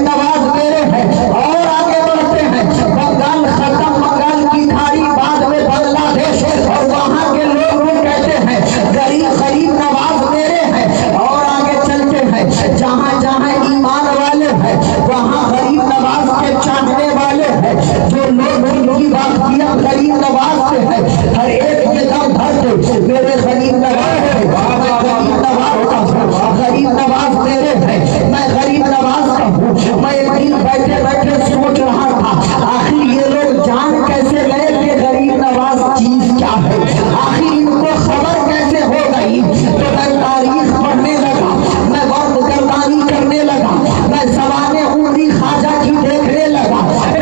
गरीब नवाज मेरे हैं। और आगे बढ़ते हैं, बंगाल खत्म, बंगाल की खाड़ी, बाद में बांग्लादेश, और वहाँ के लोग कहते हैं गरीब नवाज मेरे हैं। और आगे चलते हैं, जहाँ जहाँ ईमान वाले हैं वहाँ गरीब नवाज के चाहने वाले हैं। जो लोग उनकी बात किया गरीब नवाज से है, हर एक के दम धरते मेरे गरीब नवाज है, मैं गरीब नवाज का हूँ, गरीब नवाज मेरे हैं, मैं गरीब नवाज का हूँ। मैं एक दिन बैठे बैठे सोच रहा था, आखिर ये लोग जान कैसे गए कि गरीब नवाज चीज क्या है, आखिर इनको खबर कैसे हो गई। तो मैं तारीख पढ़ने लगा, मैं वर्द गर्दानी करने लगा, मैं सवाने उमरी ख्वाजा की देखने लगा।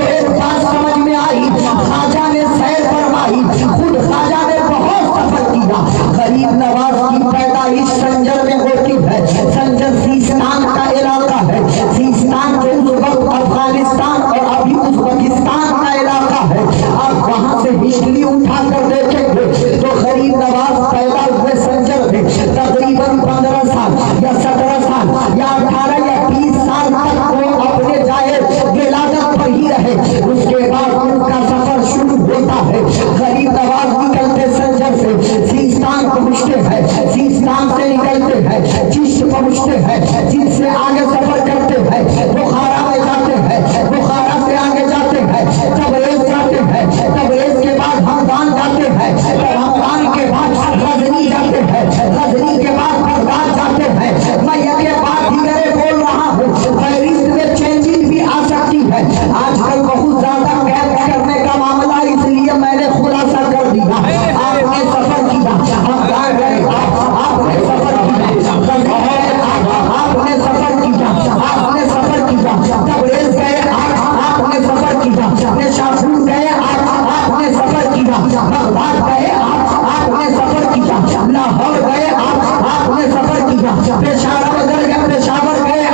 एक बात समझ में आई, ख्वाजा ने सैर फरमाई, खुद ख्वाजा ने बहुत सफर किया। गरीब नवाज की पैदाइश संजर में होती है। संजर सीस्तान का इलाका है, सीस्तान जो उस वक्त अफगानिस्तान और अभी उज़्बेकिस्तान का इलाका है। आप वहाँ से हिस्ट्री उठा कर देखेंगे तो गरीब नवाज पैदा हुए संजर में तकरीबन 15 साल या 17 साल या 18 या 20 साल तक वो अपने जाए विलादत पर ही रहे। उसके बाद उनका सफर शुरू होता है। गरीब नवाज निकलते संजर से सीस्तान पहुँचते हैं, सीस्तान से निकलते हैं चिश्त पहुँचते हैं, जिससे आगे सफर करते हैं बुखारा में जाते हैं, बुखारा से आगे जाते हैं तबरेज जाते हैं, तबरेज के बाद हमदान जाते हैं, हमदान के बाद गजनी जाते हैं, गजनी के बाद बगदाद जाते हैं। मैं ये बात ही बोल रहा हूँ, फहरिस्त में चेंजिंग भी आ सकती है। आजकल बहुत ज्यादा कैद करने का मामला, इसलिए मैंने खुलासा कर दिया। आपने सफर किया, हमदान गए, आपने सफर किया, आपने सफर किया, आपने सफर किया, तबरेज गए, आपने सफर किया, निशापुर गए, आपने सफर किया, बगदाद गए, आपने सफर किया, लाहौर गए, आपने सफर किया, पेशावर गए,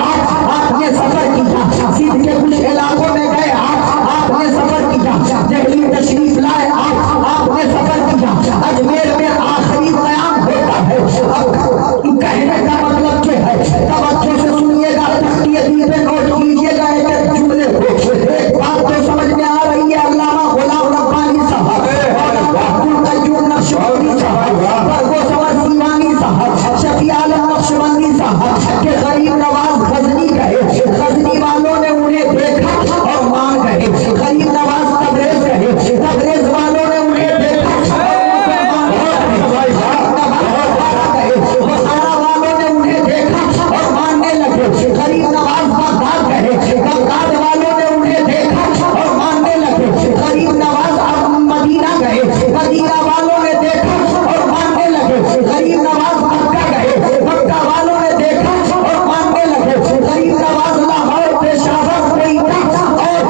आपने सफर किया, सिंध के कुछ इलाकों में गए, आपने सफर किया, दिल्ली तशरीफ लाए, आपने सफर किया, अजमेर में आखिरी क़याम होता है। अब कहने का मतलब क्या है, तवज्जो से सुनिएगा, तख्तिए दिल पे नोट कीजिएगा एक जुमले को। एक बात तो समझ में आ रही है, अल्लामा गुलाम रब्बानी साहब, अब्दुल कय्यूम नक्शबंदी साहब, बरगोसवर सीवानी साहब, शफी आलम नक्शबंदी साहब के गरीब नवाज गजनी गए, गजनी वालों ने उन्हें देखा और मान गए। गरीब नवाज तबरेज गए, तबरेज वालों ने उन्हें देखा और मानने लगे। गरीब नवाज बगदाद गए, बगदाद वालों ने उन्हें देखा और मानने लगे। गरीब नवाज मदीना गए, मदीना वालों ने देखा और मानने लगे। गरीब नवाज मक्का गए, मक्का वालों ने देखा और मानने लगे। गरीब नवाज लाहौर, पेशावर, कोयटा और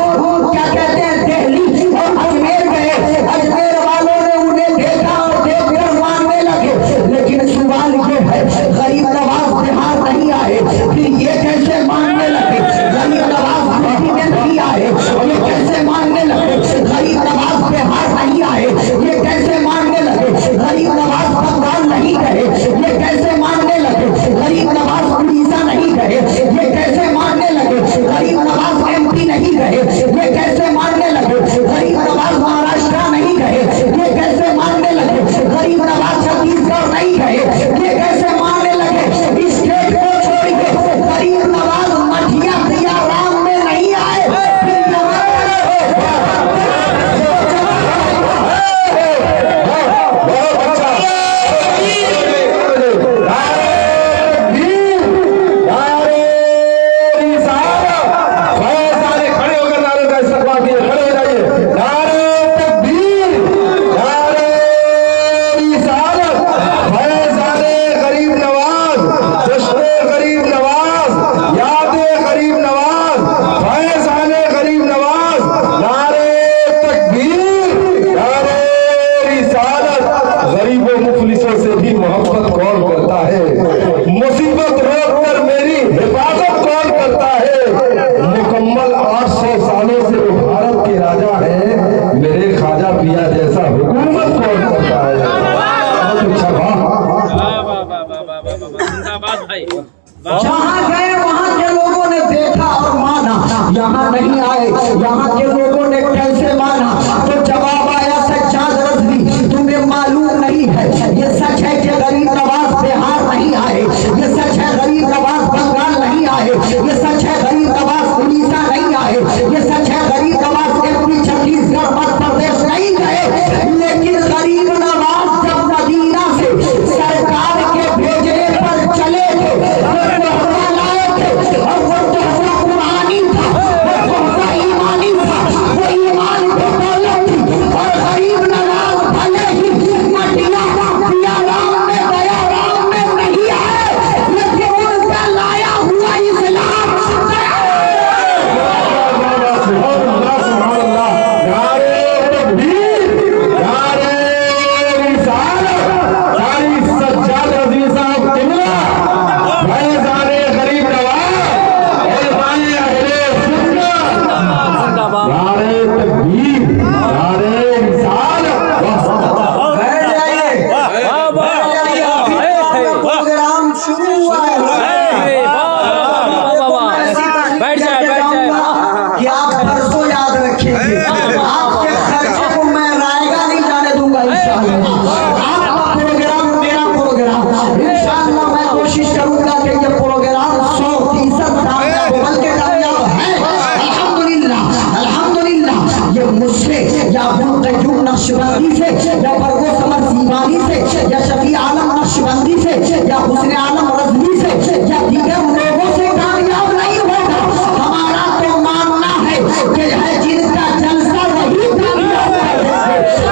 क्या कहते हैं दिल्ली और अजमेर गए, अजमेर वालों ने उन्हें देखा और देखकर मानने लगे। लेकिन सवाल ये है, गरीब नवाज बिहार नहीं आए, फिर ये कैसे मानने लगे? गरीब नवाज यूपी में नहीं आए, ये कैसे मानने लगे? गरीब नवाज बिहार नहीं आए, ये कैसे मानने लगे? गरीब नवाज बंगाल नहीं गए, ये कैसे मानने लगे? गरीब नवाज उड़ीसा नहीं गए, ये कैसे मानने लगे? गरीब नवाज एमपी नहीं गए, ये कैसे मानने लगे? गरीब नवाज महाराष्ट्र नहीं गए, ये कैसे मानने लगे? गरीब नवाज छत्तीसगढ़ नहीं गए, ये कैसे मानने लगे? स्टेट को छोड़िए, गरीब नवाज मठिया दिया राम में नहीं आए। जहाँ गए वहाँ के लोगों ने देखा और माना। यहाँ नहीं आए। यहाँ के लोगों ने कैसे माना? तो जवाब आया सज्जाद रज़वी, तुम्हें मालूम नहीं है। ये सच है कि गरीब नवाज बिहार नहीं आए, ये सच है गरीब नवाज बंगाल नहीं आए, ये सच है गरीब नवाज उड़ीसा नहीं आए, ये सच है गरीब नवाज एमपी छत्तीसगढ़ मध्य प्रदेश नहीं गए। लेकिन गरीब नवाज जब मदीना से सरकार के भेजने पर चले थे, वो तोहफा लाए थे, और वो तोहफा कुरानी था, वो तोहफा ईमानी था, वो ईमान की दौलत थी। और गरीब नवाज भले ही मटिया दिया राम में गया राम में नहीं आए, लेकिन उनका लाया हुआ इस्लाम नक्शबंदी से या बरगो समर सीवानी से या शफी आलम नक्शबंदी से या हुस्न आलम रज़वी से या दीगर लोगों से कामयाब नहीं होगा। हमारा तो मानना है कि है जिनका जलसा वही कामयाब है।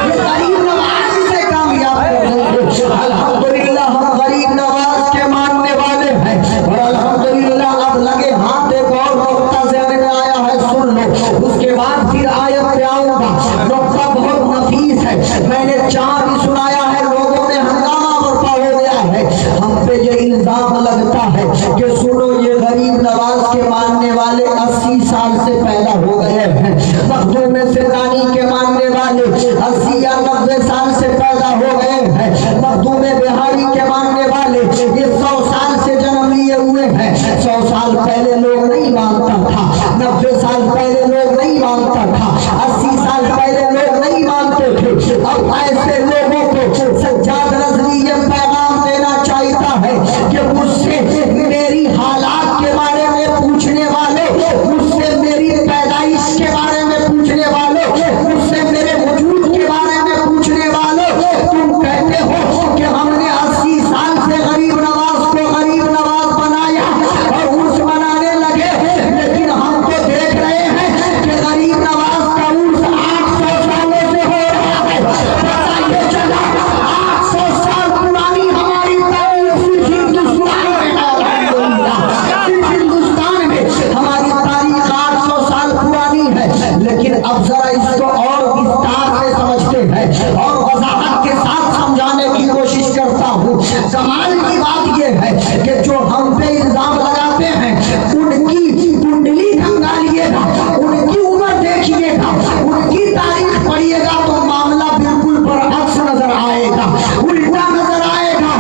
ये गरीब नवाज से कामयाब होंगे। अल्हम्दुलिल्लाह हम गरीब नवाज के मानने वाले हैं। और अल्हम्दुलिल्लाह अब लगे हाथ एक और नुक्ता ज़हन में आया है, सुन लो, उसके बाद फिर आयत पे आऊंगा। नुक्ता बहुत नफीस है, मैंने 4 ही सुनाया है, लोगों में हंगामा बर्पा हो गया है। हम पे ये इल्जाम लगता है कि सुनो ये गरीब नवाज के मानने वाले 80 साल से पैदा हो गए हैं, मखदूम सिरदानी के मानने वाले 80 या 90 साल से पैदा हो गए हैं, मखदूम बिहारी के मानने वाले ये 100 साल से जन्म लिए हुए हैं। 100 साल पहले लोग नहीं मानता था, 90 साल पहले लोग नहीं मानता था, 80 साल पहले लोग नहीं मानते थे। अब ऐसे लोगों को सज्जाद रज़वी ये पैगाम देना चाहता है कि मुझसे मेरी हालात के बारे में पूछने वाले, मुझसे मेरी पैदाइश के बारे में पूछने वाले, मुझसे मेरे वजूद के बारे में पूछने वाले, तुम कहते हो कि हमने 80 साल से गरीब नवाज को गरीब नवाज बनाया और उर्स मनाने लगे, लेकिन हम तो देख रहे हैं कि गरीब नवाज का उर्स 800 सालों से हो रहा है। पता ये चला 800 साल पुरानी हमारी तारीख सिर्फ हिंदुस्तान में, अल्हम्दुलिल्लाह सिर्फ हिंदुस्तान में हमारी तारीख 800 साल पुरानी है। लेकिन अब जरा इसको और विस्तार से समझते हैं और वजाहत के साथ समझाने की कोशिश करता हूँ। कमाल की बात यह है कि जो हम पे इल्जाम लगाते हैं उनकी कुंडली खंगालिएगा, उनकी उम्र देखिएगा, उनकी तारीख पढ़िएगा तो मामला बिल्कुल बरअक्स नजर आएगा, उल्टा नजर आएगा।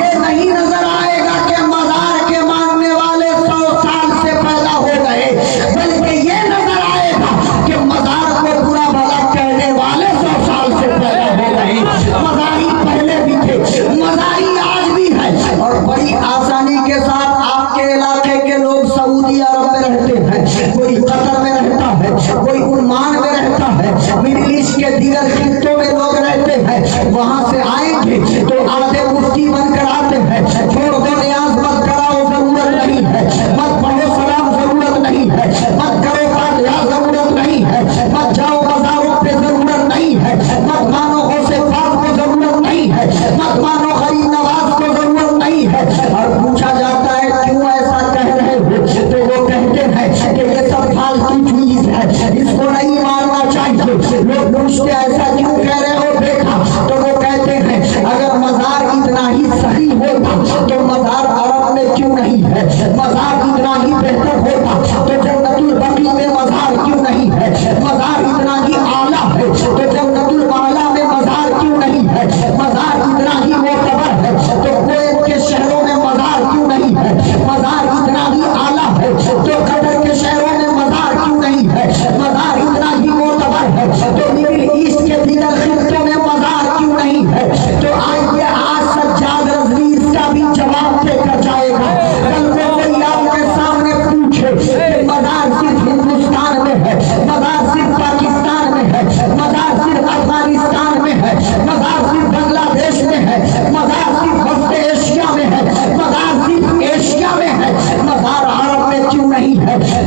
ये नहीं नजर आएगा कि मजार के मानने वाले 100 साल से पैदा हो गए, बल्कि ये नजर आएगा कि मजार को बुरा भला कहने वाले 100 साल से पैदा हो गए। मजारी पहले भी थे, मजारी आज भी है। और बड़ी आसानी के साथ आपके इलाके के लोग सऊदी अरब में रहते हैं, कोई कतर में रहता है, कोई उन्मान में रहता है, मिडिल ईस्ट के दीगर खित्तों में लोग रहते हैं। वहां से आएंगे तो आधे मुफ्ती बनकर आते हैं। छोड़ दो नियाज मत कराओ, जरूरत नहीं है, मत पढ़ो सलाम, जरूरत नहीं है, मत करो फातिहा, जरूरत नहीं है, मत जाओ बाजारों पे, जरूरत नहीं है, मत मानो गौसे पाक को, जरूरत नहीं है, मत मानो गरीब नवाज को, जरूरत नहीं है। और पूछा जाता है क्यों ऐसा कह रहे हो, तो वो कहते हैं कि ये सब फालतू चीज है, इसको नहीं मानना चाहिए। लोग पूछते ऐसा क्यों कह रहे हो, देखा तो वो कहते हैं अगर मजार इतना ही सही होता तो मजार अरब में क्यों नहीं है, मजार इतना ही बेहतर होता तो जन्नतुल बकी में मजार क्यों नहीं है, मजार इतना ही आला है तो जन्नतुल आला में मजार क्यों नहीं है, मजार इतना ही मोतबर है तो कोयत के शहरों में मजार क्यों नहीं है, मजार इतना ही आला है तो कतर के शहरों में मजार क्यों नहीं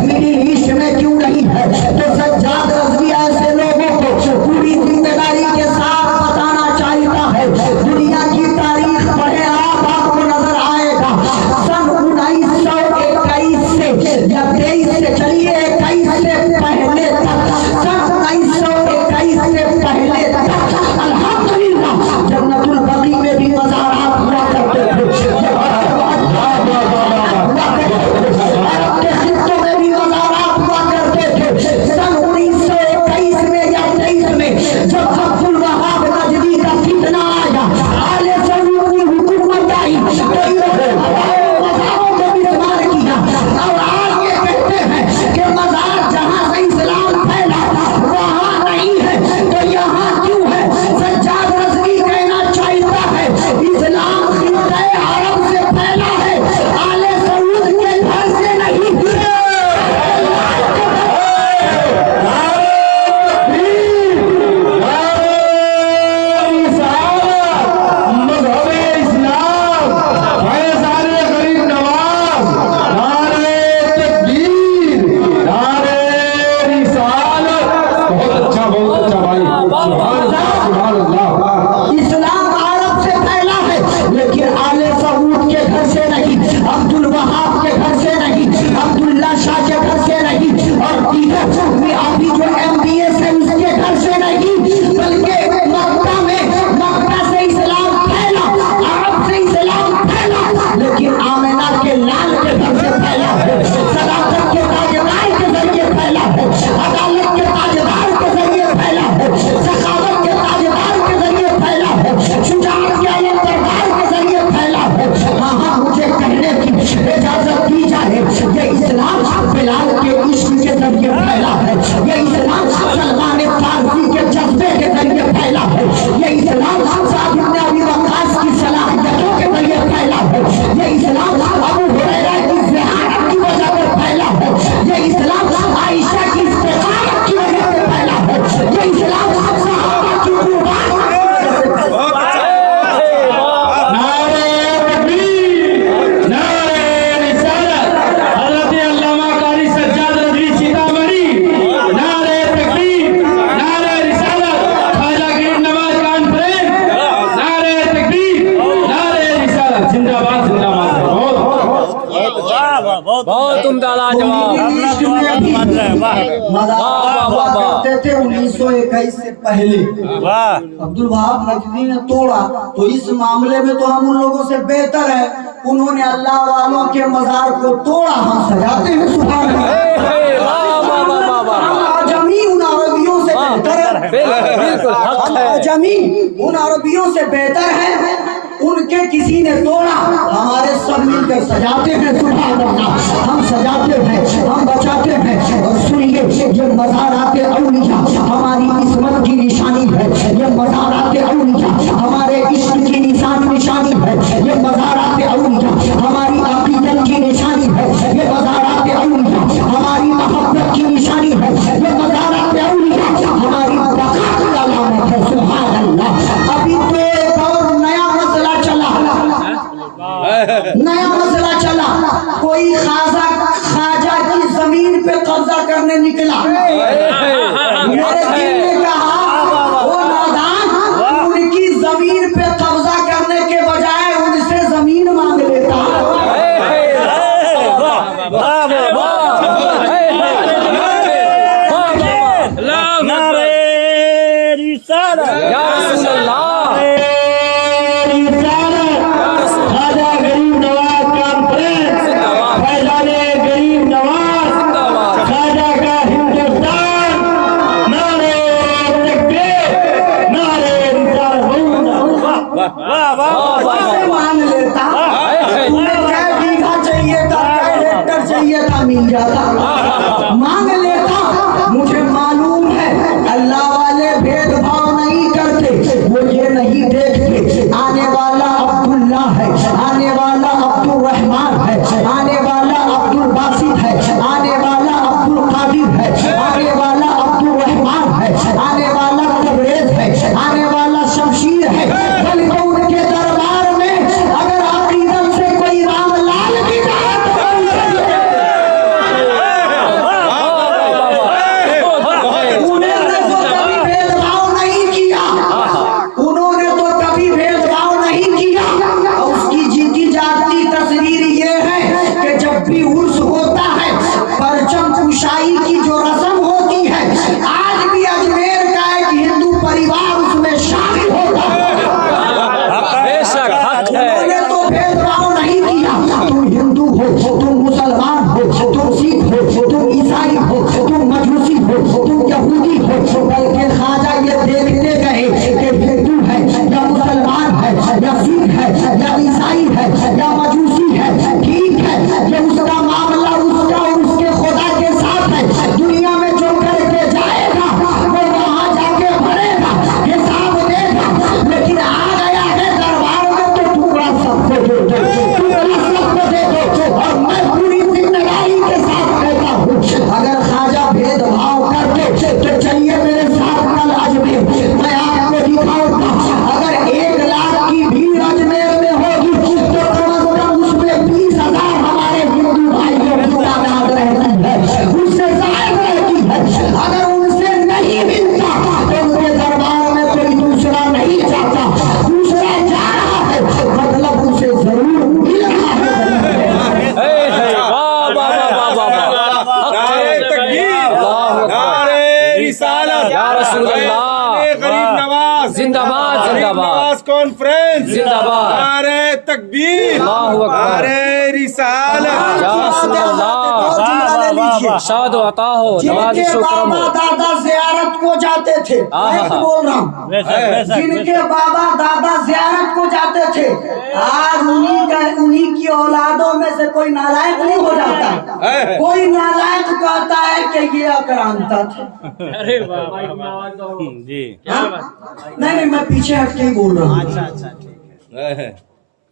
मिडिल ईस्ट में क्यों नहीं है? तो सज्जाद रज़वी ऐसे लोगों को पूरी जिम्मेदारी के साथ बताना चाहता है। दुनिया की तारीख पढ़े आपको नजर आएगा सन 1921 से या 23 से, चलिए 21 से पहले तक, सन 1921 से पहले तक अल्हम्दुलिल्लाह जन्नतुल बकी में भी मज़ारात हुआ करते थे, में भी मज़ारात हुआ करते थे। सन 1921 में या 23 में जब अब्दुल वहाब नजदी का फितना आया, आले सऊद की हुकूमत आई, मज़ारों को भी इस्तेमाल किया। और आज ये कहते हैं कि मज़ार जहाँ से इस्लाम फैला वहाँ नहीं है, तो यहाँ क्यों है? सज्जाद रज़वी कहना चाहता है इस्लाम खित्ते अरब से फैला है, आले सऊद के घर से नहीं। इस्लाम अरब से फैला है, लेकिन आले सऊद के घर से नहीं, अब्दुल वहाब के घर से नहीं, अब्दुल्ला शाह के घर से नहीं, और दीगर में अभी जो MBS है उसके घर से नहीं, बल्कि मक्का में, मक्का से इस्लाम फैला, अरब से इस्लाम फैला, लेकिन आमिना के लाल के घर से फैला है, सदाकत के ताजदार के जरिए फैला है, अदालत के ताजदार के जरिए फैला है, सखावत के ताजदार के जरिए फैला है, शुजाअत के आलम दरबार के जरिए फैला है। हाँ, मुझे कहने की इजाजत दी जाए, ये इस्लाम बिलाल के इश्क के जरिए फैला है, ये इस्लाम सलमान फारसी के जज्बे के जरिए फैला है, ये इस्लाम साद इब्न अबी वक्कास की सलाहियतों के जरिए फैला है, ये इस्लाम अबू हुरैरा की ज़हारत की वजह से फैला है, ये इस्लाम आयशा की इस्तिक़ामत की वजह से फैला है, ये इस्लाम सहाबा की कुर्बानी बहुत उम्दा लाजवाब। करते थे 1921 से पहले। अब्दुल वहाब नजदी ने तोड़ा, तो इस मामले में तो हम उन लोगों से बेहतर है, उन्होंने अल्लाह वालों के मजार को तोड़ा, हम सजाते हैं सुभान अल्लाह। अजमी उन अरबियों से बेहतर है, अजमी उन अरबियों से बेहतर है, उनके किसी ने तोड़ा, हमारे सब मिलकर सजाते हैं सुभान अल्लाह। हम सजाते हैं, हम बचाते हैं। और सुनिए, ये मज़ारात औलिया हमारी इस्मत की निशानी है, ये मज़ारात औलिया हमारे इश्क की निशानी है, ये मज़ारात औलिया हमारी अक़ीदत की निशानी है, ये मज़ारात औलिया हमारी मोहब्बत की निशानी है, ये मज़ारात औलिया हमारी बका की अलामत है सुभान अल्लाह। अभी तो एक और नया मसला चला, कोई ख्वाजा की जमीन पे कब्जा करने निकला। मेरे दिल ने कहा वो नादान उनकी जमीन पे कब्जा करने के बजाय उनसे जमीन मांग लेता। तकबीर, नारे रिसालत, या रसूल अल्लाह, गरीब नवाज जिंदाबाद गरीब जिंदाबाद, नवाज कॉन्फ्रेंस जिंदाबाद, नारे तकबीर, अल्लाहु अकबर, नारे रिसालत। या रसूल अल्लाह, शाद अता हो, नवाज़ शुक्रम हो। दादा जियारत को जाते थे, मैं तो बोल रहा हूँ, जिनके बाबा दादा जियारत को जाते थे, आज उन्हीं की औलादों में से कोई नालायक नहीं हो जाता है। कोई नालायक कहता है कि ये आक्रांता थे। अरे वाह जी नहीं, मैं पीछे हट के ही बोल रहा हूँ।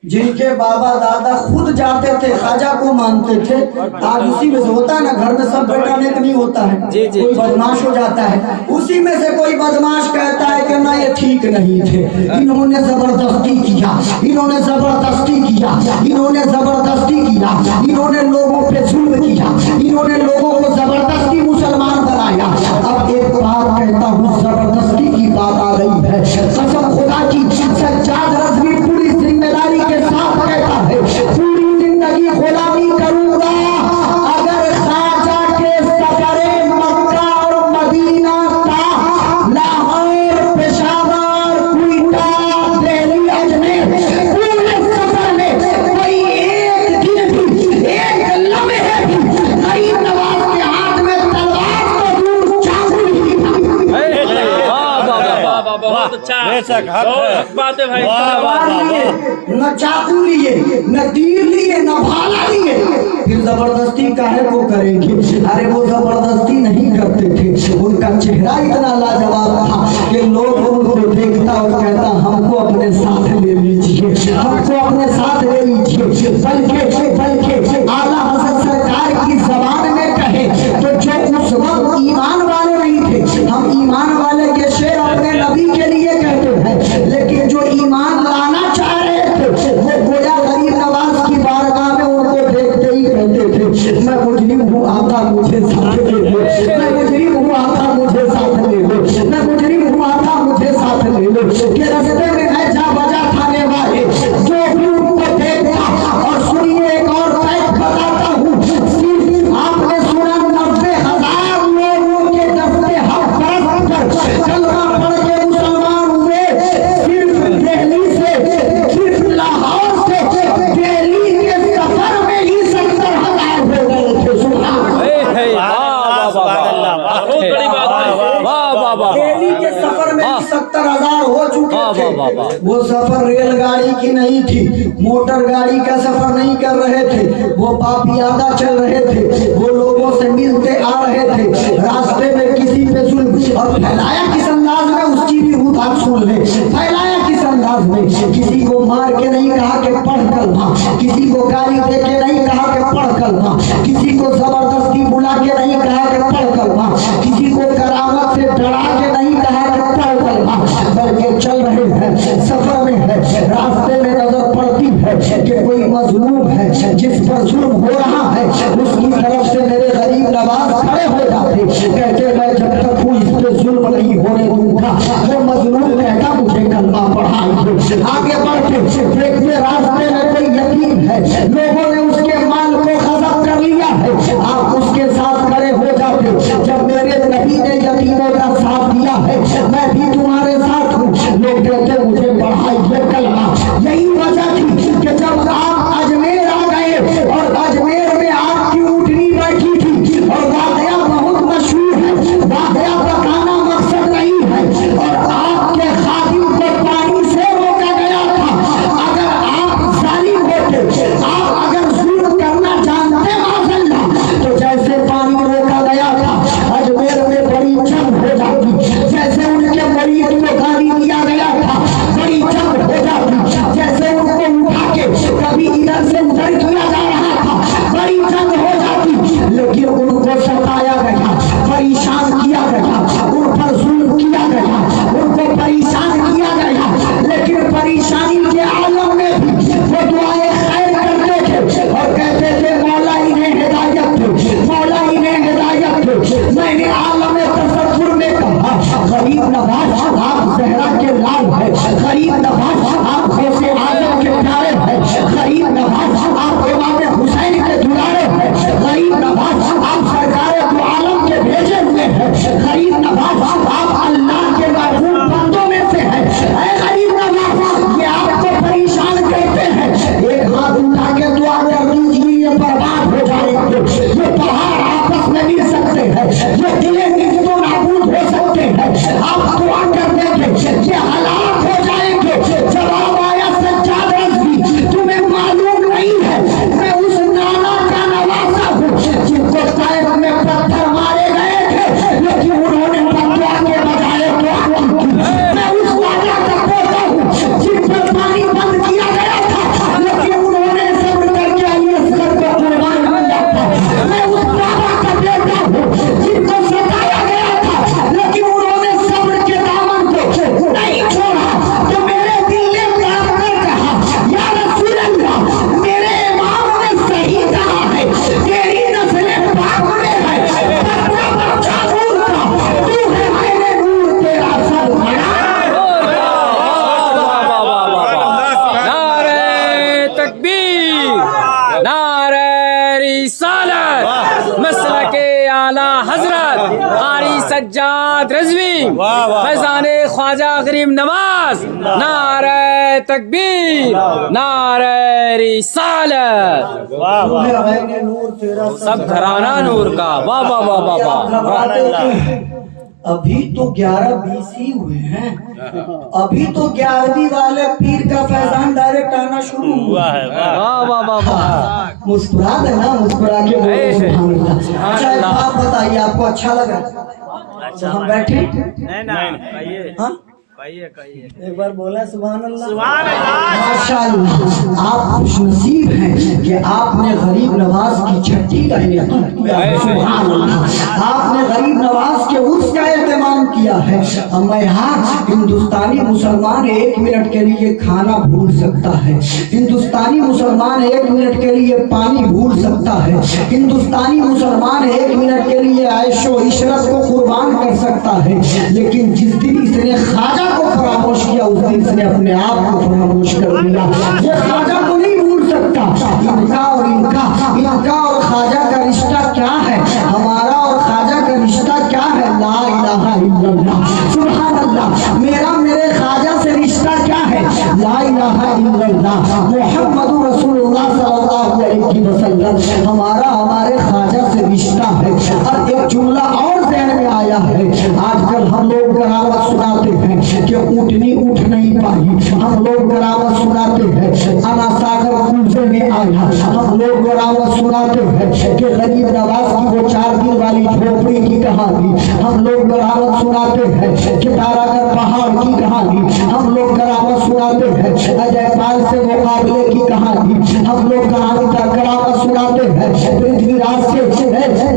जिनके बाबा दादा खुद जाते थे, ख्वाजा को मानते थे, आज उसी में से होता है ना, घर में सब बेटा नेक नहीं होता है, कोई बदमाश हो जाता है, उसी में से कोई बदमाश कहता है कि ना ये ठीक नहीं थे, इन्होंने जबरदस्ती किया, इन्होंने जबरदस्ती किया, इन्होंने जबरदस्ती किया, इन्होंने लोगों पे जुल्म किया, इन्होंने लोगों को जबरदस्ती मुसलमान बनाया। अब एक बात कहता हूँ, जबरदस्ती की बात आ गई है, कसम खुदा की, सज्जाद रज़वी पूरी जिम्मेदारी के साथ कहता है, पूरी जिंदगी गुलामी करूंगा अगर ख्वाजा के सफरे मक्का और मदीना का, लाहौर, पेशावर, क्वेटा, दिल्ली, अजमेर, पूरे सफर में कोई एक दिन भी, एक लम्हे भी गरीब नवाज के हाथ में तलवार तो दूर चाकू नहीं था। बहुत अच्छा, बहुत बात है भाई। न चाकू लिए, न तीर लिए, न भाला लिए, फिर जबरदस्ती काहे को करेंगे? अरे वो जबरदस्ती नहीं करते थे, उनका चेहरा इतना लाजवाब था कि लोग उनको देखता और कहता हमको अपने साथ ले लीजिए, हमको अपने साथ ले लीजिए। बल्कि आला हज़रत सरकार की जबान में कहे तो जो उस वक्त ईमान वाले नहीं थे, हम ईमान वाले के शेर अपने नबी के लिए कहते हैं, लेकिन जो ईमान लाना चाह रहे थे वो गोया गरीब नवाज की बारगाह में उनको देखते ही कहते थे, मैं मुजरिम हूँ आका मुझे साथ ले लो, मैं मुजरिम हूँ आका मुझे साथ ले लो, मैं मुजरिम हूँ आका मुझे साथ ले लो। कि रास्ते में ऐसा बजा खाने वाले जो भी उनको देखता। और सुनिए एक और फैक्ट बताता हूँ, सिर्फ आपने सुना 90,000 लोगों के दस्ते हक परस्त पर कलमा पढ़ के मुसलमान हुए, सिर्फ दिल्ली से, सिर्फ लाहौर से, दिल्ली के सफर में ही 70,000 हो गए थे। सुना, बहुत बड़ी बात है। वाह वाह वाह, दिल्ली के सफर में ही 70,000 हो चुके थे। वो सफर रेलगाड़ी की नहीं थी, मोटर गाड़ी का सफर नहीं कर रहे थे, वो पापियादा चल रहे थे, वो लोगों से मिलते आ रहे थे, रास्ते में किसी पे जुल्म। और फैलाया किस अंदाज में, उसकी भी रूह आप सुन ले, फैलाया किस अंदाज में। किसी को मार के नहीं कहा कि पढ़ कलमा, किसी को गाली दे के नहीं कहा कि पढ़ कलमा, किसी को जबरदस्ती बुला के नहीं कहा कि पढ़ कलमा, किसी को करामत से डरा के नहीं कहा कि पढ़ कलमा, बल्कि चल रहे हैं, सफर में है, रास्ते में नजर पड़ती है कि कोई मजलूम है, जिस पर जुल्म हो रहा है, उसकी तरफ से मेरे गरीब नवाज खड़े हो जाते, कहते मैं जब तक हूँ इस पे जुल्म नहीं होने दूंगा। वो मजलूम कहता मुझे कलमा पढ़ाइए। आगे बढ़ते देखते रास्ते में कोई यतीम है, लोगों ने उसके माल को खजब कर लिया है, आप उसके साथ खड़े हो जाते। जब मेरे नबी ने यतीमों का साथ दिया है, मैं भी तुम्हारे साथ हूँ। लोग कहते मुझे पढ़ाइए कलमा। यही वजह थी कि जब आप अजमेर आ गए और अजमेर में आपकी ऊँटनी बैठी थी, और वाकया बहुत मशहूर है, वाकया बताना मकसद नहीं है, और आपके खादिम को पानी से रोका गया था। अगर आप जालिम होते, आप अगर जुल्म करना जानते माज़अल्लाह, तो जैसे पानी रोका गया था, अजमेर में बड़ी जंग हो जाती। जैसे उनके मरीज को गाली दिया गया था, बड़ी जंग हो जाती। जैसे उनको उठा के कभी इधर से उधर किया जा रहा था, बड़ी जंग हो जाती। लेकिन उनको सताया गया, परेशान किया गया, उन पर जुल्म किया गया, उनको परेशान किया गया, लेकिन परेशानी के आलम में भी वो दुआएं खैर करते थे और कहते थे मौला इन्हें हिदायत दे, मौला इन्हें हिदायत दे। मैंने आलम तसव्वुर में कहा, गरीब नवाज आप ज़हरा के लाल है, गरीब नवाज आप जैसे आलम के प्यारे है, गरीब नवाज आप इमाम हुसैन के दुलारे है, गरीब नवाज आप सरकार दो आलम के दिले निज तो नाबूद हो सकते हैं। आप दुआ कर देंगे ये हालात हो जाएंगे। जवाब आया सज्जाद रज़वी, तुम्हें मालूम नहीं है मैं उस नाना का नवासा हूँ जिनको ताइफ में पत्थर मारे गए थे, लेकिन उन्होंने बदुआ के बजाय दुआ की। मैं उस वाला का पोता हूँ जिन पर पानी बंद किया गया था, लेकिन उन्होंने सब्र करके अली असगर को कुर्बान किया था। मैं उस बाबा का बेटा हूँ जिनको सताया गया था, लेकिन उन्होंने सब्र के दामन को नहीं छोड़ा। तो मेरे दिल ने प्यार कर कहा, या रसूल अल्लाह, मेरे इमाम ने सही कहा है, तेरी नस्ल पाक में है, बच्चा बच्चा नूर का, तू है मेरे नूर, तेरा सर बड़ा। नारे तकबीर, नारे रिसालत, मसलके आला हजरत कारी सज्जाद रज़वी, फैज़ाने ख्वाजा गरीब नवाज। नारे तकबीर, नारे रिसालत, सब घराना नूर का। वाह वाह वाह वाह वाह। अभी तो 11-20 ही हुए हैं, अभी तो 11वीं वाले पीर का फैजान डायरेक्ट आना शुरू हुआ है। वाह वाह वाह वाह। मुस्कुरा देना, मुस्कुरा के बोलो सुभान अल्लाह। अच्छा एक बात बताइए, आपको अच्छा लगा तो हम बैठे? हाँ? एक बार बोला सुभान अल्लाह। माशाअल्लाह, आप खुशनसीब हैं कि आपने गरीब नवाज की छठी का एहतमाम किया। सुभान अल्लाह, आपने गरीब नवाज के उर्स का एहतमाम किया है। अब मैं यहाँ हिंदुस्तानी मुसलमान 1 मिनट के लिए खाना भूल सकता है, हिंदुस्तानी मुसलमान 1 मिनट के लिए पानी भूल सकता है, हिंदुस्तानी मुसलमान 1 मिनट के लिए ऐशो इशरत को कुर्बान कर सकता है, लेकिन जिस दिन इसने ख्वाजा को फरामोश किया उस दिन इसने अपने आप को फरामोश कर दिया। ये ख्वाजा को नहीं भूल सकता। इनका और ख्वाजा का रिश्ता क्या है, हमारा और ख्वाजा का रिश्ता क्या है? ला इलाहा इल्लल्लाह, सुभान अल्लाह। मेरे ख्वाजा से रिश्ता क्या है? ला इलाहा इल्लल्लाह, मुहम्मदुर रसूलुल्लाह सल्लल्लाहु अलैहि वसल्लम हमारा हमारे ख्वाजा से रिश्ता है। और एक जुमला और ज़हन में आया है, आजकल हम लोग करावत सुनाते हैं कि ऊँटनी उठ नहीं पाई, हम लोग करावत सुनाते हैं आना सागर कूजे में आया, हम लोग करावत सुनाते हैं कि गरीब नवाज की वो 4 दिन वाली झोपड़ी की कहानी, हम लोग करावत सुनाते हैं कि तारागढ़ पहाड़ की कहानी, हम लोग करावत सुनाते हैं अजयपाल से मुकाबले की कहानी, हम लोग करावत सुनाते हैं पृथ्वीराज से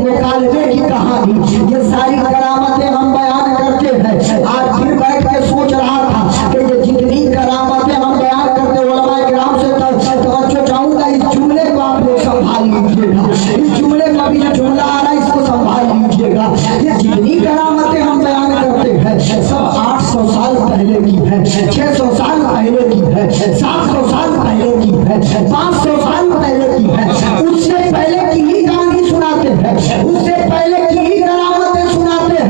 मुकाबले की कहानी। ये सारी करामतें हम बयान करते हैं। आज फिर बैठ के सोच रहा था कि ये जितनी करामतें हम बयान करते उलमाए किराम से तवज्जो चाहूंगा, इस जुमले को आप लोग संभाल लीजिएगा, इस जुमले में अभी जो जुमला आ रहा है इसको संभाल लीजिएगा। ये जितनी करामतें हम बयान करते हैं सब 800 साल पहले की है, 600 साल पहले की है, 700 साल पहले की है, 500 साल पहले की है, उससे पहले की ही कहानी सुनाते हैं, उससे पहले की ही करामतें सुनाते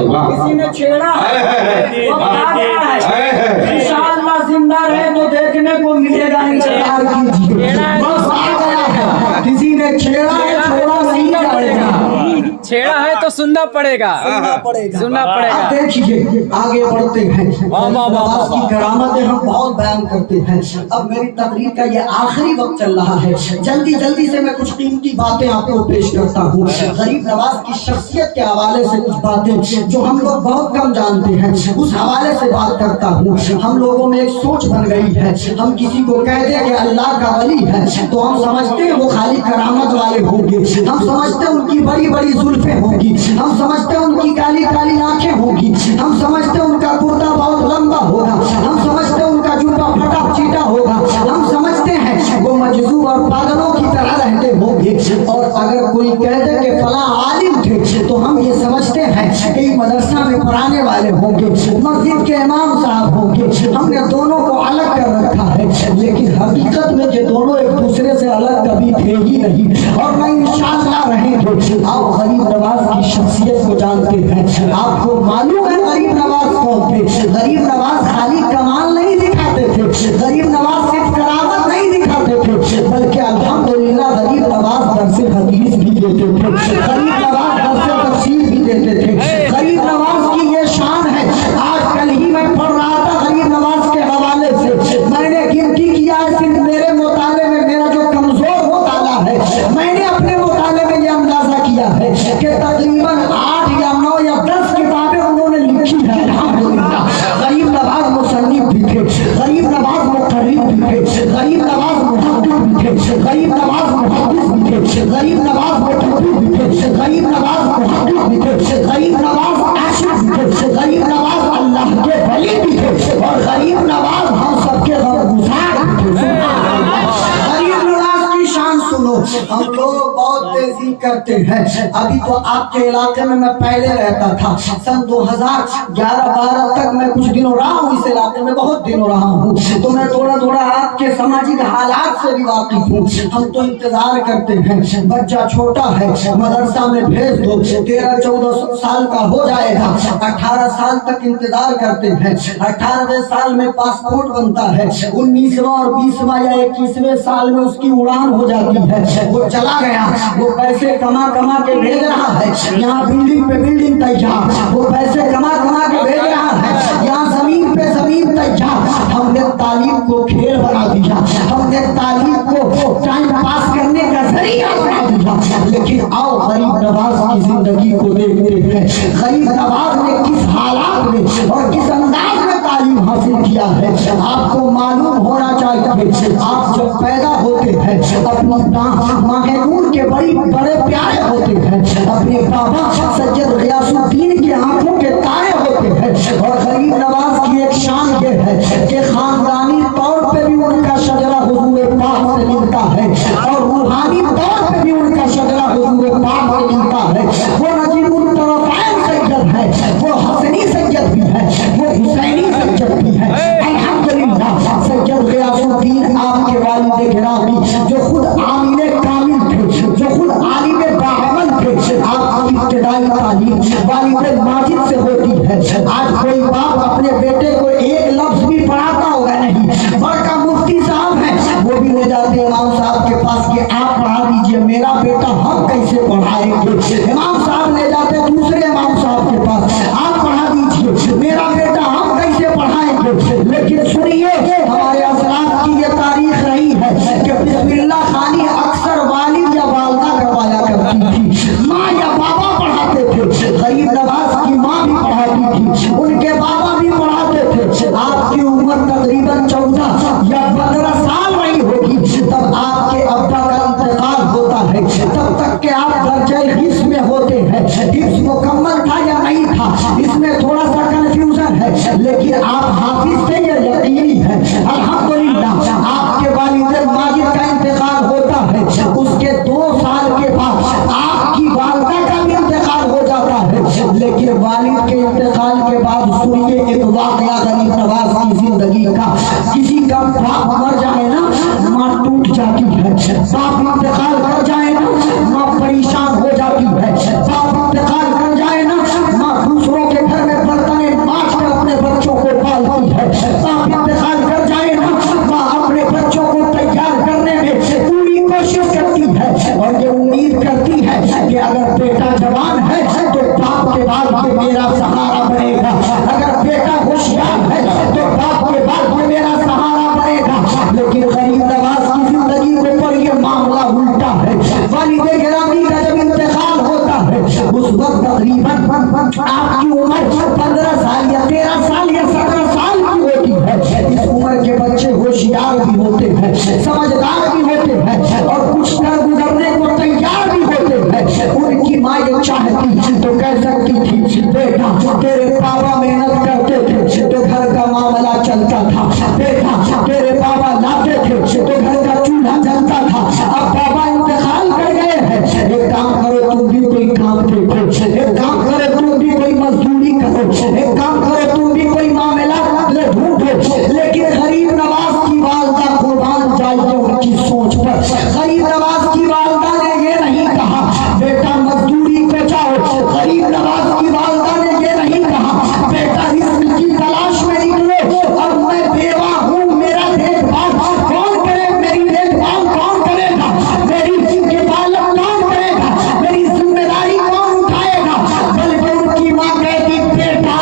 भाई वाह। किसी ने छेड़ा है वो आ गया है, इंशाअल्लाह जिंदा रहे तो देखने को मिलेगा। इंतजार कीजिए, बस आ गया है। किसी ने छेड़ा है, छोड़ा नहीं जाएगा। छेड़ा है तो सुनना पड़ेगा, सुनना पड़ेगा। अब देखिए आगे बढ़ते हैं। वाह, वाह, वाह, नवाज की वाह। करामतें हम बहुत बयान करते हैं। अब मेरी तकरीर का ये आखिरी वक्त चल रहा है, जल्दी जल्दी से मैं कुछ कीमती बातें आपको पेश करता हूँ। गरीब नवाज की शख्सियत के हवाले से कुछ बातें जो हम लोग बहुत कम जानते हैं, उस हवाले से बात करता हूँ। हम लोगों में एक सोच बन गई है, हम किसी को कह दे कि अल्लाह का वली है तो हम समझते हैं वो खाली करामत वाले होंगे, हम समझते हैं उनकी बड़ी बड़ी जुल्फें होंगी, हम समझते हैं उनकी काली काली आंखें होंगी, हम समझते हैं उनका कुर्ता बहुत लंबा होगा, हम समझते हैं उनका जुब्बा फटा चीटा होगा, हम समझते हैं वो मजदूर और पागलों की तरह रहते होंगे। और अगर कोई कह दे कि फला आलिम थे तो हम ये समझते हैं कि मदरसा में पढ़ाने वाले होंगे, मस्जिद के इमाम साहब होंगे। हमने दोनों को अलग कर रखा है, लेकिन हकीकत में ये दोनों एक दूसरे से अलग कभी थे ही नहीं और न इंशाअल्लाह रहेंगे। आप गरीब नवाज की शख्सियत को जानते हैं, आपको मालूम है गरीब नवाज कौन थे। गरीब नवाज खाली कमाल नहीं दिखाते थे, गरीब नवाज सिर्फ करामत नहीं दिखाते थे, बल्कि अल्हम्दुलिल्लाह गरीब नवाज दर्से हदीस भी देते थे, गरीब नवाज दर्से तफसीर भी देते थे। गरीब नवाज की ये शान है। आज कल ही मैं पढ़ रहा था गरीब नवाज के हवाले से, मैंने गिनती किया है, सिर्फ मेरे मुताले में मेरा जो कमजोर मुताला है, मैंने अपने मुताले में ये अंदाजा किया है कि तकरीबन 8 या 9 या 10 किताबें उन्होंने लिखी है। अल्हम्दुलिल्लाह गरीब नवाज मुसन्निफ भी थे, गरीब नवाज मुखर्रिज भी थे, गरीब नवाज मुहद्दिस भी थे, गरीब नवाज मुहद्दिस भी थे, गरीब नवाज मुहद्दिस भी थे, गरीब नवाज मुहद्दिस भी थे, गरीब नवाज आशिक भी थे, गरीब नवाज अल्लाह के वली भी थे और गरीब नवाज हम सबके गमगुसार भी थे। गरीब नवाज की शान सुनो। हम लोग बहुत तेजी करते हैं। अभी तो आपके इलाके में मैं पहले रहता था, सन 2011-12 तक मैं कुछ दिनों रहा हूँ इस इलाके में, बहुत दिनों रहा हूँ, तो मैं थोड़ा थोड़ा आपके सामाजिक हालात से भी वाकिफ हूँ। हम तो इंतजार करते हैं, बच्चा छोटा है, मदरसा में भेज दो, 13-14 साल का हो जाएगा, 18 साल तक इंतजार करते हैं। 18वें साल में पासपोर्ट बनता है, 19वां और 20वां या 21वें साल में उसकी उड़ान हो जाती है, वो चला गया, वो पैसे कमा कमा के भेज रहा है, यहाँ बिल्डिंग पे बिल्डिंग तैयार, वो पैसे कमा कमा के भेज रहा है, यहाँ जमीन पे जमीन तैयार। हमने तालीम को खेल बना दिया, हमने तालीम को टाइम पास करने का जरिया बना दिया। लेकिन आओ गरीब नवाज की जिंदगी को देखते हैं, गरीब नवाज ने किस हालात में और किस अंदाज में तालीम हासिल किया है। आपको मालूम होना चाहिए, आप जब पैदा होते हैं अपनी माहनूर के बड़े प्यारे होते हैं, अपने बाबा सैयद गियासुद्दीन की आंखों के तारे होते हैं। और गरीब नवाज की एक शान ये है कि खानदानी तौर पे भी उनका शजरा हुजूर पाक से मिलता है और रूहानी तौर पे भी उनका शजरा हुजूर पाक से मिलता है। वो नजीबुल तरफ़ैन सैयद है, वो हसनी सैयद भी है, वो हुसैनी सैयद भी है। अल्हम्दुलिल्लाह सैयद गियासुद्दीन आपके वालिद गिरामी जो खुद आमिने कामिल थे, जो खुद आलिम बाअमल थे, आपकी इब्तिदाई तालीम वालिद माजिद से होती है। आज कोई बाप अपने बेटे को एक लफ्ज भी पढ़ाता होगा नहीं, बड़का मुफ्ती साहब है, वो भी ले जाते इमाम साहब के पास कि आप पढ़ा दीजिए मेरा बेटा, हम कैसे पढ़ाएंगे। इमाम साहब ले जाते दूसरे इमाम साहब के पास, आप पढ़ा दीजिए मेरा बेटा, हम कैसे पढ़ाएंगे। लेकिन सुनिए हमारे असलाफ की ये तारीख रही है कि बिस्मिल्लाह खानी अक्सर वालिद या वालदा करवाया करती थी, माँ या बाबा पढ़ाते थे। गरीब नवाज की माँ भी पढ़ाती थी, उनके बाबा भी पढ़ाते थे। आपकी उम्र तकरीबन 14 या 15 साल रही होगी तब आपके अब्बा का इंतकाल होता है, तब तक के आप दर्जे हिफ्ज़ में होते हैं। हिफ्ज़ मुकम्मल था या नहीं था इसमें थोड़ा सा कंफ्यूजन है, लेकिन आप हाफिज थे या यकीनी है। अल्हम्दुलिल्लाह आपके वालिद माजिद का इंतकाल होता है, उसके 2 साल के बाद आपकी वालिदा का भी इंतकाल हो जाता है। लेकिन वालिद के इंतकाल के बाद सुनिए एक वाक़या गरीब नवाज की जिंदगी का। किसी का बाप मर जाए ना माँ टूट जाती है, बाप इंतकाल कर जाए ना माँ परेशान हो जाती है, बाप इंतकाल कर जाए ना माँ दूसरों के بعد میں میرا سہارا بنے گا، اگر بیٹا ہوشیار ہے تو باپ کے بعد میں میرا سہارا بنے گا۔ لیکن غریب نواز کی زندگی کے اوپر یہ معاملہ الٹا ہے۔ والد گرامی کا جب انتقال ہوتا ہے اس وقت تقریباً آپ کی عمر 15 سال یا 13 سال یا 17 سال کی ہوتی ہے۔ اس عمر کے بچے ہوشیار بھی ہوتے ہیں، سمجھدار بھی ہوتے ہیں اور کچھ کر گزرنے کو تیار بھی ہوتے ہیں۔ ان کی ماں یہ چاہتی تو کہہ سکتی تھی بیٹا تیرے پاپا محنت کرتے تھے تو گھر کا معاملہ چلتا تھا، بیٹا تیرے پاپا لاتے تھے تو گھر کا چولہا جلتا تھا، اب پاپا انتقال کر گئے ہیں، ایک کام کرو تم بھی کوئی کام دیکھو، ایک کام کرو تم بھی کوئی مزدوری کرو، ایک کام کرو تم بھی کوئی معاملہ ڈھونڈو۔ لیکن غریب نواز کی والدہ قربان جائے ان کی سوچ پر، غریب نواز کی والدہ نے یہ نہیں کہا بیٹا مزدوری پہ جاؤ، غریب نواز کی والدہ نے یہ نہیں کہا بیٹا رزق کی تلاش میں نکلو، اور میں بیوہ ہوں، میرا دیکھ بھال کون کرے، میری دیکھ بھال کون کرے گا، میری حفاظت کون کرے گا، میری ذمہ داری کون اٹھائے گا۔ بلکہ ان کی ماں کہتی بیٹا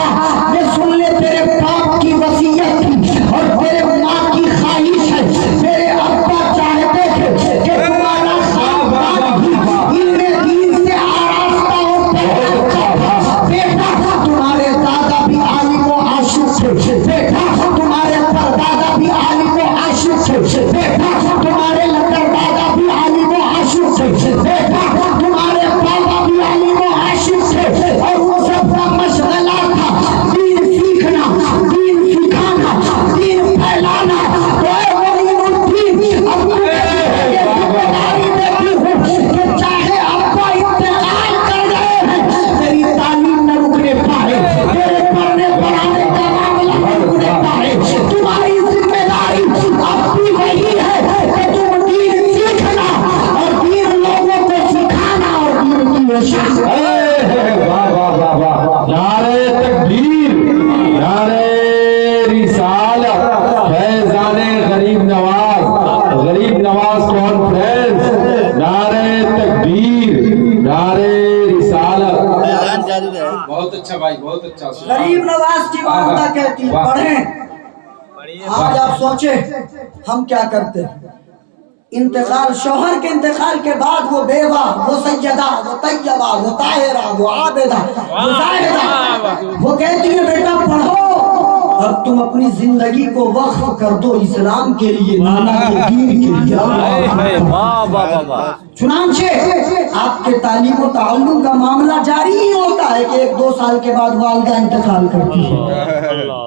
یہ سن لے تیرے باپ کی وصیت تھی اور تیرے ماں کی خواہش ہے، میرے ابا چاہتے تھے کہ تمہارا خاندان بھی علم دین سے آراستہ اور پیدا تھا، بیٹا تمہارے دادا بھی عالم و عاشق تھے، بیٹا تمہارے پردادا بھی عالم و عاشق تھے، بیٹا تمہارے لڑکدادا بھی عالم و عاشق تھے، بیٹا تمہارے بابا بھی عالم و عاشق تھے، اور وہ سب کا مشغلہ تھا دین سیکھنا، دین سکھانا، دین پھیلانا۔ تو اے معین الدین اب تمہیں یہ ذمہ داری دیتی ہوں کہ چاہے ابا انتقال کر گئے ہیں تیری تعلیم نہ رکنے پائے، تیرے پڑھنے پڑھانے کا معاملہ نہ رکنے پائے، تمہاری ذمہ داری اب بھی وہی ہے کہ تم دین سیکھنا اور دین لوگوں کو سکھانا اور دین کی اشاعت۔ واہ واہ واہ واہ، نعرہ تکبیر، نعرہ رسالت، فیضان غریب نواز، غریب نواز کانفرنس، نعرہ تکبیر، نعرہ رسالت۔ بہت اچھا بھائی، بہت اچھا۔ غریب نواز کی والدہ کہتی پڑھیں۔ آج آپ سوچیں ہم کیا کرتے ہیں، انتقال، شوہر کے انتقال کے بعد وہ بیوہ، وہ سیدہ، وہ طیبہ، وہ طاہرہ، وہ عابدہ، وہ زاہدہ، وہ کہتی ہے بیٹا پڑھو، اور تم اپنی زندگی کو وقف کر دو اسلام کے لیے، نانا کے دین کے لیے۔ واہ واہ واہ۔ چنانچہ آپ کے تعلیم و تعلم کا معاملہ جاری ہی ہوتا ہے کہ 1-2 سال کے بعد والدہ انتقال کرتی ہے،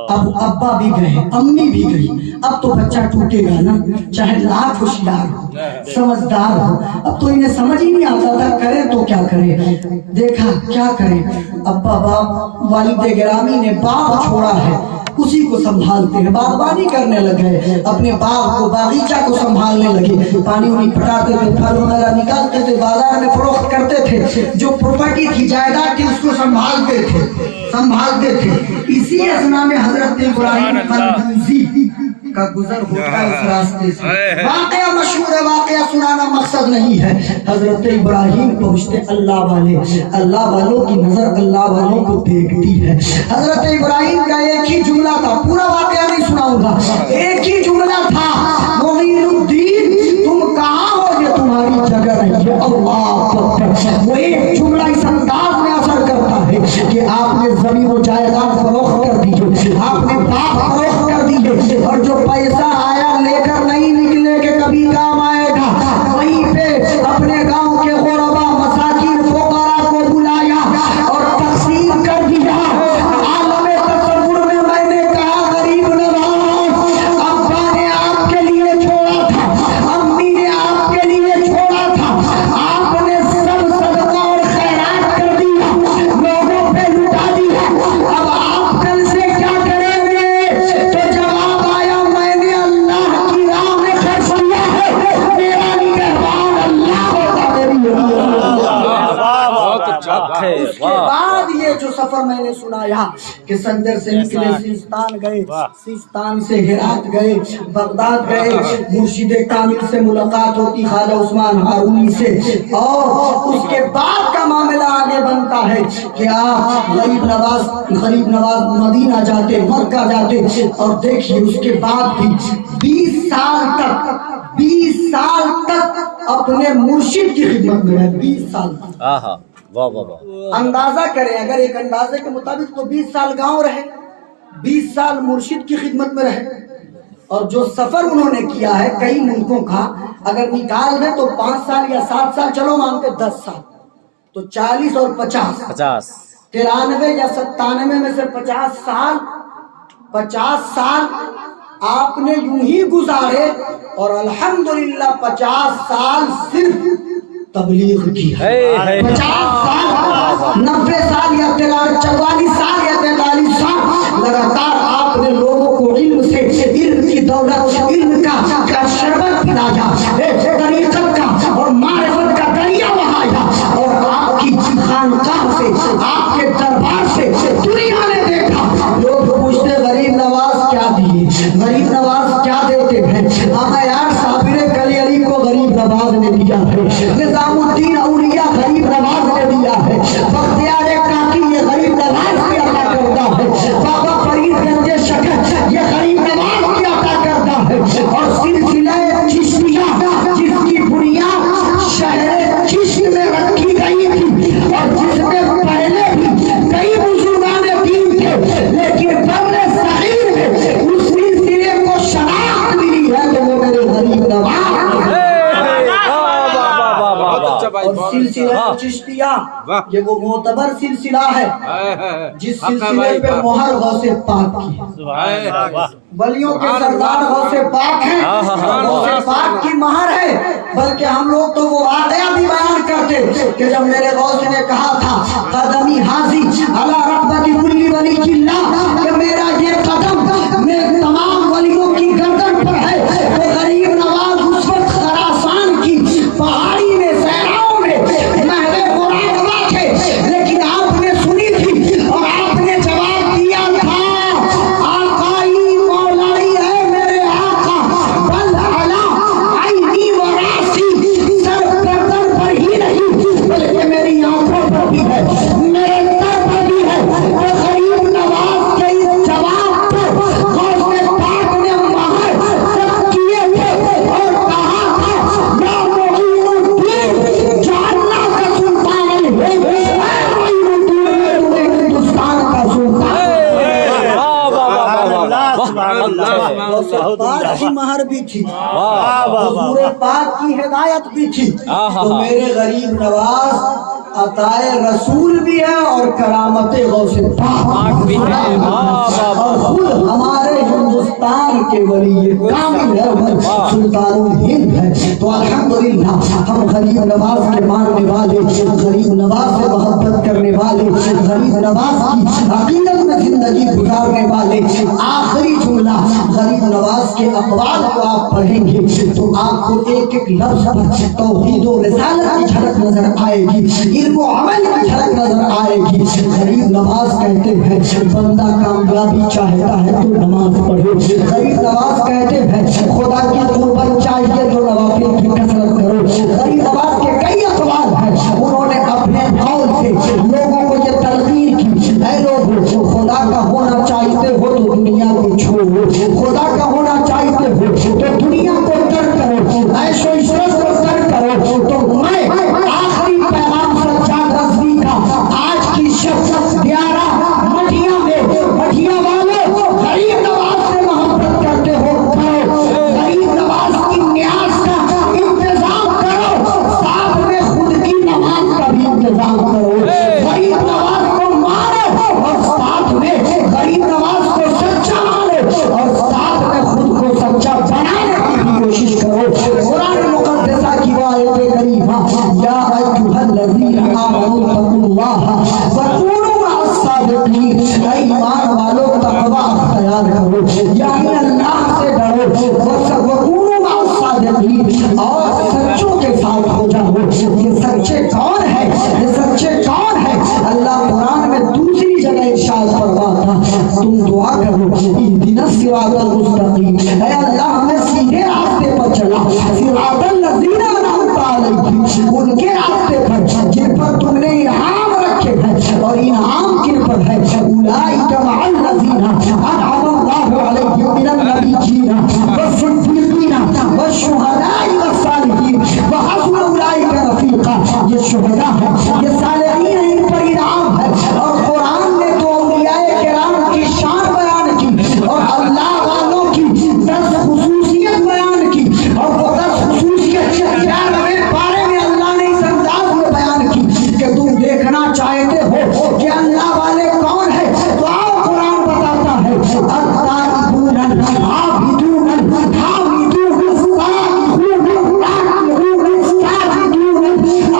اب ابا بھی گئے، امی بھی گئی، اب تو بچہ ٹوٹے گا نا، چاہے لاکھ ہوشیار ہو، سمجھدار ہو، اب تو انہیں سمجھ ہی نہیں آتا تھا کرے تو کیا کرے، دیکھا کیا کرے، ابا باپ، والد گرامی نے باغ چھوڑا ہے اسی کو سنبھالتے ہیں، باغبانی کرنے لگے، اپنے باغ کو، باغیچہ کو سنبھالنے لگے، پانی انہیں پٹاتے تھے، پھل وغیرہ نکالتے تھے، بازار میں فروخت کرتے تھے، جو پراپرٹی تھی، جائیداد تھی، اس کو سنبھالتے تھے۔ اسی اثنا میں حضرت ابراہیم قندوزی کا گزر ہوتا ہے اس راستے سے، واقعہ مشہور ہے، واقعہ سنانا مقصد نہیں ہے۔ حضرت ابراہیم پہنچتے، اللہ والوں کی نظر اللہ والوں کو دیکھتی ہے۔ حضرت ابراہیم کا ایک ہی جملہ تھا، پورا واقعہ نہیں سناؤں گا، ایک ہی جملہ تھا، معین الدین تم کہاں ہو، یہ تمہاری جگہ نہیں ہے، اللہ اکبر۔ وہ ایک جملہ اس انداز میں اثر کرتا ہے کہ آپ نے زمین و جائیداد فروخت کر دی، آپ نے باغ فروخت کر دی، اور جو پیسہ آیا لے کر نہیں نکلے کہ کبھی کام آئے گا، وہیں پہ اپنے گاؤں کے غربا، مساکین، فقراء کو بلایا اور تقسیم کر دیا۔ عالم تصور میں میں نے کہا غریب نواز، ابا نے آپ کے لیے چھوڑا تھا، امی نے آپ کے لیے چھوڑا تھا، آپ نے سب صدقہ اور خیرات کر دیا، لوگوں پہ لٹا دیا، اب آپ کل سے کیا کریں گے؟ تو جواب آیا میں نے اللہ کی راہ میں خرچ کیا ہے، میرا نگہبان اللہ ہوگا میری۔ اس کے بعد یہ جو سفر میں نے سنایا کہ سنجر سے نکلے، سیستان گئے، سیستان سے ہرات گئے، بغداد گئے، مرشد کامل سے ملاقات ہوتی خواجہ عثمان ہارونی سے، اور اس کے بعد کا کیا معاملہ آگے بنتا ہے کہ آپ غریب نواز مدینہ جاتے، مکہ جاتے، اور دیکھیے اس کے بعد بھی 20 سال تک اپنے مرشد کی خدمت میں رہے، 20 سال تک۔ آہا واہ واہ واہ، اندازہ کریں، اگر ایک اندازے کے مطابق تو 20 سال گاؤں رہے، 20 سال مرشد کی خدمت میں رہے، اور جو سفر انہوں نے کیا ہے کئی ملکوں کا اگر نکال دیں تو 5 سال یا 7 سال، چلو مانتے 10 سال، تو 40 اور 50 93 یا 97 میں سے 50 سال آپ نے یوں ہی گزارے، اور الحمدللہ 50 سال صرف تبلیغ کی ہے۔ 50 سال، 90 سال یا 44 سال یا 43 سال لگاتار آپ نے لوگوں کو علم سے، علم کی دولت، علم کا شربت پلایا، طریقت کا اور معرفت کا دریا بہایا، اور آپ کی خانقاہ سے، آپ کے دربار سے دنیا نے دیکھا۔ لوگ پوچھتے غریب نواز کیا دیے، غریب نواز کیا دیتے ہیں؟ ہمیں یار صابر کلی علی کو غریب نواز نے دیا ہے، نظام الدین اولیاء غریب نواز نے دیا ہے، بختیار کاکی یہ غریب نواز کی عطا کرتا ہے، بابا فرید گنج شکر یہ غریب نواز کی عطا کرتا ہے، اور سلسلہ چشتیہ جس کی بنیاد شہر چشت میں رکھی گئی تھی، اور جس میں پہلے بھی کئی بزرگان دین تھے، لیکن بر صغیر میں اس سلسلے کو شناخت ملی ہے تو وہ میرے غریب نواز۔ اور سلسلہ چشتیہ یہ وہ معتبر سلسلہ ہے جس سلسلے پہ مہر غوث پاک کی، ولیوں کے سردار غوث پاک ہیں، غوث پاک کی مہر ہے۔ بلکہ ہم لوگ تو وہ واقعہ بھی بیان کرتے کہ جب میرے غوث نے کہا تھا قدمی حاضی علی رغبت کل ولی اللہ، کہ میرا یہ قدم میں تمام ولیوں کی گردن پر ہے، تو غریب نواز اس وقت خراسان کی پہاڑی میں صحراؤں میں مہوے مراقبہ تھے، لیکن آپ نے سنی تھی اور آپ نے جواب دیا تھا آقائی مولائی ہے میرے آقا، بل علا عینی و راسی، سر گردن پر ہی نہیں بلکہ میری آنکھوں پر بھی ہے، میرے سر پر بھی ہے۔ تو غریب نواز کے اس جواب پر غوث پاک نے مہر سب کیے تھے اور کہا تھا یا معین الدین جعلنا کا سلطان الہند، اے معین الدین میں تمہیں ہندوستان کا سلطان۔ غوث پاک کی مہر بھی تھی، حضور پاک کی ہدایت بھی تھی، تو میرے غریب نواز عطائے رسول بھی ہے اور کرامت غوث پاک بھی ہے، اور خود ہمارے ہندوستان کے ولی کامل ہے، سلطان الہند ہے۔ تو الحمدللہ ہم غریب نواز کے ماننے والے، غریب نواز سے محبت کرنے والے، غریب نواز کی عقیدت میں زندگی گزارنے والے، آخری جملہ غریب نواز کے اقوال کو آپ پڑھیں گے تو آپ کو ایک ایک لفظ پر توحید و رسالت کی جھلک نظر آئے گی، علم و عمل کی جھلک نظر آئے گی۔ غریب نواز کہتے ہیں بندہ کامیابی چاہتا ہے تو نماز پڑھے، غریب نواز کہتے ہیں خدا کی قربت چاہیے تو نوافل کی کثرت کرو۔ غریب نواز کے کئی اقوال ہیں، انہوں نے اپنے قول سے لوگوں کو یہ تلقین کی، اے لوگو خدا کا ہونا چاہتے ہو تو دنیا کو چھوڑو، خدا کا ہونا چاہتے ہو تو دنیا کو ترک کرو، عیش و عشرت کو ترک کرو۔ تو میں آخری پیغام سجاد رضوی کا آج کی شب 11 مٹھیاں میں، مٹھیاں والے غریب نواز سے محبت کرتے ہو کرو، غریب نواز کی نیاز کا انتظام کرو، ساتھ میں خود کی نماز کا بھی انتظام کرو، غریب نواز کو مانو اور ساتھ میں غریب نواز کو سچا مانو اور ساتھ میں خود کو سچا بنانے کی بھی کوشش کرو۔ قرآن مقدسہ کی آیت کریمہ یا ایھا الذین آمنوا اتقوا اللہ وکونوا مع الصادقین، اے ایمان والو تقوی اختیار کرو، یعنی اللہ سے ڈرو، وکونوا مع الصادقین، اور سچوں کے ساتھ ہو جاؤ۔ یہ سچے کون ہے؟ یہ سچے کون ہے؟ اللہ قرآن میں دوسری جگہ ارشاد فرماتا تم دعا کرو اهدنا الصراط المستقیم، اے اللہ ہمیں سیدھے راستے پر چلا، صراط الذین انعمت علیہم، ان کے راستے پر جن پر تم نے इनाम किन पर है, उलाइका मअल्लज़ीना अनअम अल्लाहु अलैहिम मिनन नबिय्यीना वस्सिद्दीक़ीना वश्शुहदाई वस्सालिहीन व हस्न उलाइका रफ़ीक़ा। ये शुहदा है, ये सालिहीन है, इन पर इनाम है। और कुरान ने तो औलियाए किराम की शान बयान की और अल्लाह वालों की 10 खुसूसियत बयान की, और वो 10 खुसूसियत 11वें पारे में अल्लाह ने इस अंदाज में बयान की कि तुम देखना चाहते हो कि अल्लाह वाले कौन है, तो आओ कुरान बताता है। अत्ताइबून आबिदून हामिदून साइहून राकिऊन साजिदून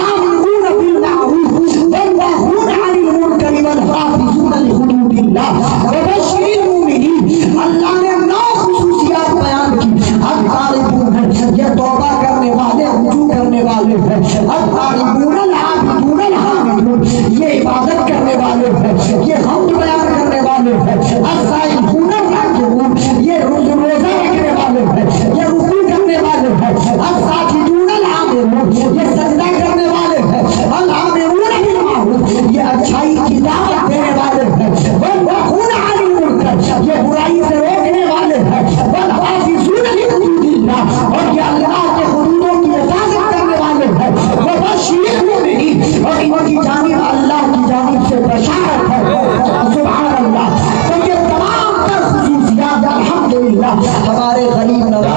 आमिनून बिल मारूफ वन्नाहून अनिल मुनकर वल हाफिजून लिहुदूदिल्लाह वबश्शिरिल मुमिनीन। अल्लाह ने 9 खुसूसियात बयान की। अत्ताइबून ये तौबा करने वाले, रुजू करने वाले हैं। अत्ताइबून आबिदून हामिदून ये इबादत करने वाले हैं, ये हम्द बयान करने वाले हैं। अस्साइहून राकिऊन ये रोजा रखने वाले हैं, ये रुकू करने वाले हैं। अस्साजिदून आमिरून ये सजदा करने वाले हैं। अल आमिरून बिल मारूफ ये अच्छाई की दावत देने वाले हैं। वन्नाहून अनिल मुनकर ये बुराई से रोकने वाले हैं। वल हाफिजून लिहुदूदिल्लाह और ये अल्लाह के हुदूदों की हिफाजत करने वाले हैं। वबश्शिरिल मुमिनीन और इनकी जानिब अल्लाह की जानिब से बशारत है। सुभान अल्लाह। तो ये तमाम तर खुसूसियात अल्हम्दुलिल्लाह हमारे गरीब नवाज